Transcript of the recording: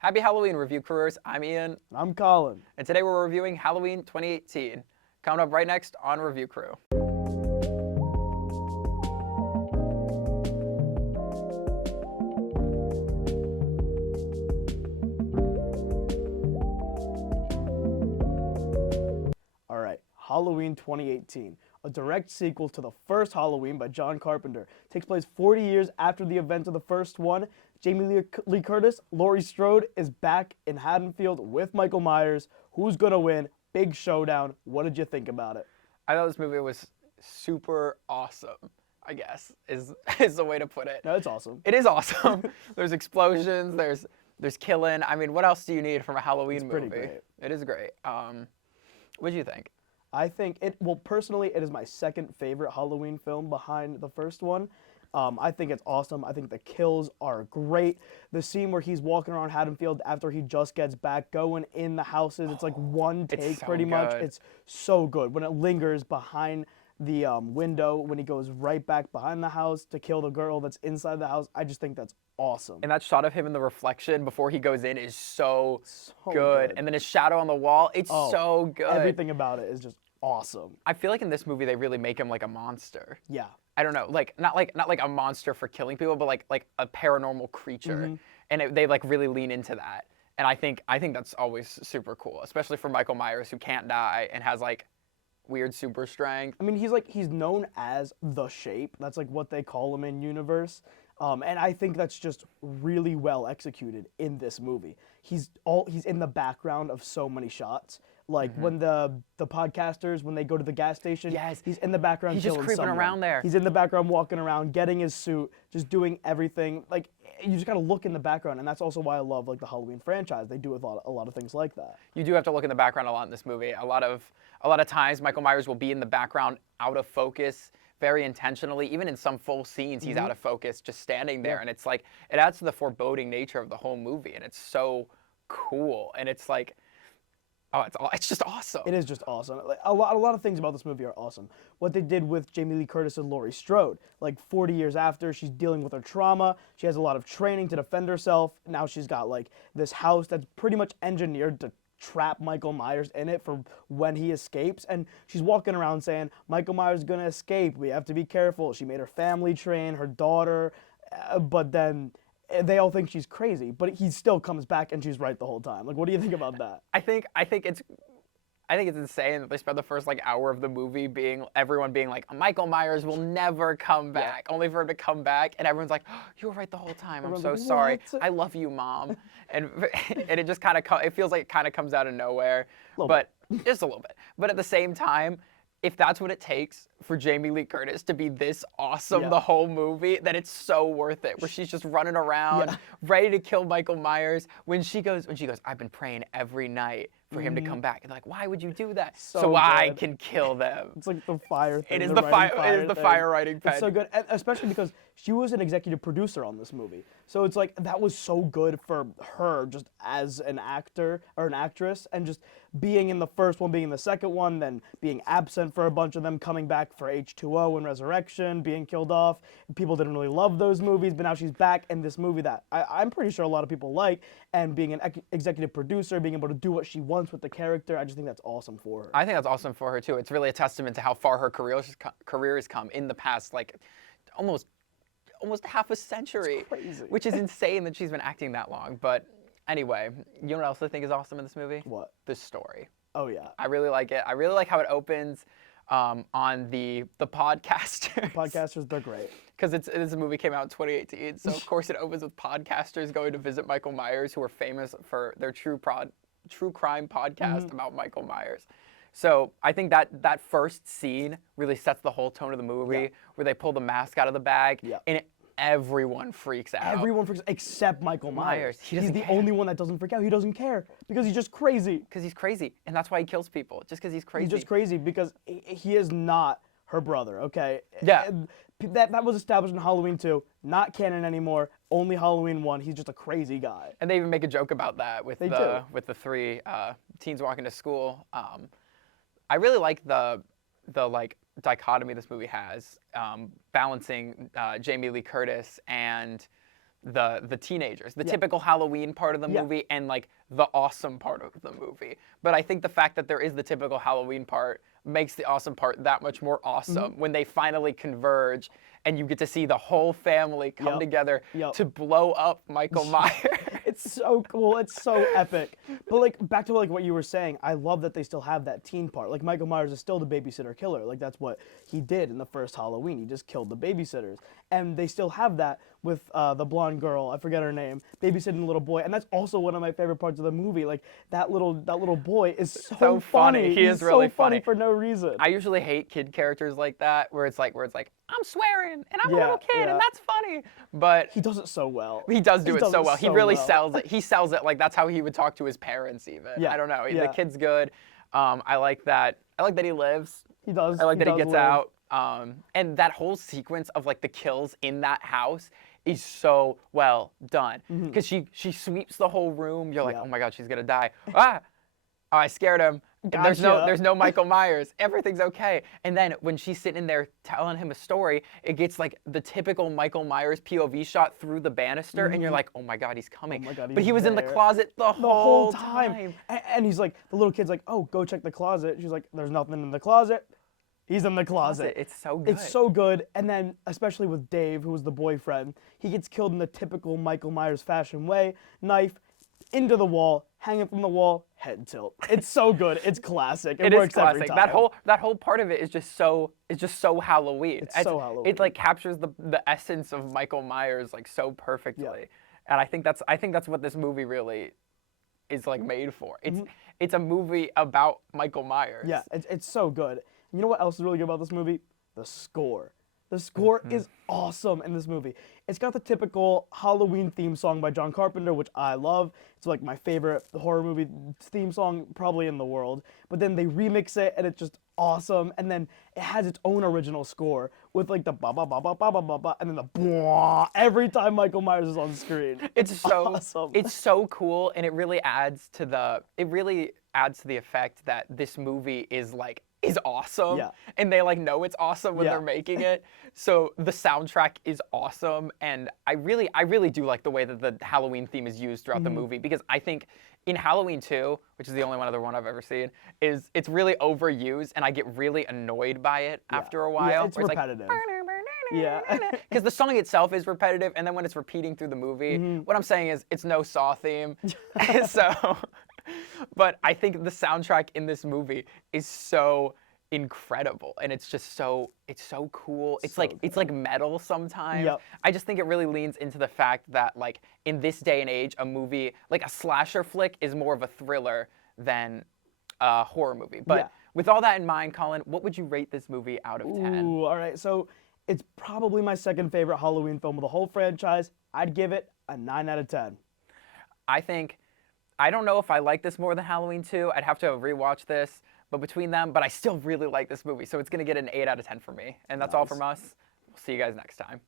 Happy Halloween, Review Crewers. I'm Ian. I'm Colin. And today we're reviewing Halloween 2018. Coming up right next on Review Crew. All right, Halloween 2018, a direct sequel to the first Halloween by John Carpenter, takes place 40 years after the events of the first one. Jamie Lee Curtis, Laurie Strode is back in Haddonfield with Michael Myers. Who's gonna win? Big showdown. What did you think about it? I thought this movie was super awesome, I guess, is the way to put it. No, it's awesome. It is awesome. There's explosions, there's killing. I mean, what else do you need from a Halloween movie? Pretty great. It is great. What do you think? I think personally, it is my second favorite Halloween film behind the first one. I think it's awesome. I think the kills are great. The scene where he's walking around Haddonfield after he just gets back, going in the houses, it's like one take pretty much. It's so good. When it lingers behind the window, when he goes right back behind the house to kill the girl that's inside the house, I just think that's awesome. And that shot of him in the reflection before he goes in is so good. And then his shadow on the wall, it's so good. Everything about it is just awesome. I feel like in this movie they really make him like a monster. Yeah. I don't know, like not like a monster for killing people, but like a paranormal creature, and they like really lean into that. And I think that's always super cool, especially for Michael Myers, who can't die and has like weird super strength. I mean, he's known as the Shape. That's like what they call him in universe. And I think that's just really well executed in this movie. He's in the background of so many shots. Like when the podcasters, when they go to the gas station, he's in the background. He's just creeping around there. He's in the background walking around, getting his suit, just doing everything. Like, you just gotta look in the background, and that's also why I love like the Halloween franchise. They do a lot of things like that. You do have to look in the background a lot in this movie. A lot of times Michael Myers will be in the background, out of focus, very intentionally. Even in some full scenes, he's out of focus, just standing there, and it's like it adds to the foreboding nature of the whole movie, and it's so cool. And it's like, it's just awesome. It is just awesome. Like, a lot of things about this movie are awesome. What they did with Jamie Lee Curtis and Laurie Strode, like 40 years after, she's dealing with her trauma. She has a lot of training to defend herself. Now she's got like this house that's pretty much engineered to trap Michael Myers in it for when he escapes, and she's walking around saying, Michael Myers is gonna escape, we have to be careful. She made her family train, her daughter, but then they all think she's crazy, but he still comes back and she's right the whole time. Like, what do you think about that? I think it's insane that they spent the first like hour of the movie everyone being like, Michael Myers will never come back, only for him to come back, and everyone's like, oh, you were right the whole time. I'm so sorry. I love you, Mom. And it just kind of it feels like it kind of comes out of nowhere, but just a little bit. But at the same time, if that's what it takes for Jamie Lee Curtis to be this awesome the whole movie, then it's so worth it. Where she's just running around, ready to kill Michael Myers. When she goes, I've been praying every night for him to come back. And like, why would you do that? So I can kill them. It's like the fire thing. It is the fire writing pen. It's so good, especially because she was an executive producer on this movie. So it's like, that was so good for her just as an actor or an actress, and just being in the first one, being in the second one, then being absent for a bunch of them, coming back for H2O and Resurrection, being killed off. People didn't really love those movies, but now she's back in this movie that I'm pretty sure a lot of people like, and being an executive producer, being able to do what she wants with the character, I just think that's awesome for her. I think that's awesome for her too. It's really a testament to how far her career has come in the past, like, almost half a century. It's crazy. Which is insane that she's been acting that long. But anyway, you know what else I think is awesome in this movie? What? The story. Oh yeah. I really like it. I really like how it opens on the podcasters. The podcasters, they're great. Because this movie came out in 2018, so of course it opens with podcasters going to visit Michael Myers, who are famous for their true crime podcast about Michael Myers. So I think that first scene really sets the whole tone of the movie, where they pull the mask out of the bag, and everyone freaks out. Everyone freaks out, except Michael Myers. He's the only one that doesn't freak out. He doesn't care, because he's just crazy. Because he's crazy, and that's why he kills people, just because he's crazy. He's just crazy because he is not her brother, okay? Yeah. That was established in Halloween 2, not canon anymore, only Halloween 1. He's just a crazy guy. And they even make a joke about that with the three teens walking to school. I really like the like dichotomy this movie has, balancing Jamie Lee Curtis and the teenagers, the typical Halloween part of the Yeah. movie, and like the awesome part of the movie. But I think the fact that there is the typical Halloween part makes the awesome part that much more awesome when they finally converge and you get to see the whole family come Yep. together Yep. to blow up Michael Myers. It's so cool. It's so epic. But like back to like what you were saying, I love that they still have that teen part. Like Michael Myers is still the babysitter killer. Like that's what he did in the first Halloween. He just killed the babysitters, and they still have that with the blonde girl. I forget her name, babysitting the little boy, and that's also one of my favorite parts of the movie. Like that little boy is so funny. He He's is really so funny funny. for no reason. I usually hate kid characters like that, where it's like I'm swearing and I'm a Yeah, little kid yeah. and that's funny. But He does it so well. he does do it so well. He really well. sells it. He sells it like that's how he would talk to his parents even. Yeah, I don't know. The yeah. kid's good. I like that. I like that he lives. He does. I like that he does gets live. out. And that whole sequence of like the kills in that house is so well done. Because she sweeps the whole room. You're like, Yeah. oh my God, she's gonna die. Ah! Oh, I scared him. Gotcha. There's no Michael Myers. Everything's okay. And then when she's sitting there telling him a story, it gets like the typical Michael Myers POV shot through the banister, and you're like, oh my God, he's coming. Oh my God, but he he's was in the there. closet the whole time. And he's like, the little kid's like, oh, go check the closet. She's like, there's nothing in the closet. He's in the closet. It's so good. It's so good. And then, especially with Dave, who was the boyfriend, he gets killed in the typical Michael Myers fashion way. Knife into the wall, hanging from the wall, head tilt. It's so good. It's classic. It It works is classic. every time. That whole part of it is just so Halloween. It's so Halloween. It like captures the essence of Michael Myers like so perfectly. Yeah. And I think that's what this movie really is like made for. It's a movie about Michael Myers. Yeah, it's so good. You know what else is really good about this movie? The score. The score is awesome in this movie. It's got the typical Halloween theme song by John Carpenter, which I love. It's like my favorite horror movie theme song probably in the world. But then they remix it and it's just awesome. And then it has its own original score with like the ba ba ba ba ba ba ba ba and then the blah every time Michael Myers is on screen. It's so awesome. It's so cool, and it really adds to the effect that this movie is awesome. Yeah. And they like know it's awesome when Yeah. they're making it. So the soundtrack is awesome, and I really do like the way that the Halloween theme is used throughout the movie, because I think in Halloween 2, which is the only other one I've ever seen, it's really overused, and I get really annoyed by it after a while. Yeah, it's where repetitive. Yeah. Because the song itself is repetitive, and then when it's repeating through the movie, what I'm saying is it's no Saw theme. So, but I think the soundtrack in this movie is so incredible, and it's so cool. It's So like metal sometimes. Yep. I just think it really leans into the fact that like in this day and age, a movie like a slasher flick is more of a thriller than a horror movie. But Yeah. with all that in mind, Colin, what would you rate this movie out of 10? Ooh, all right. So it's probably my second favorite Halloween film of the whole franchise. I'd give it a 9 out of 10. I don't know if I like this more than Halloween 2. I'd have to rewatch this, but I still really like this movie. So it's going to get an 8 out of 10 for me. And that's all Nice. from us. We'll see you guys next time.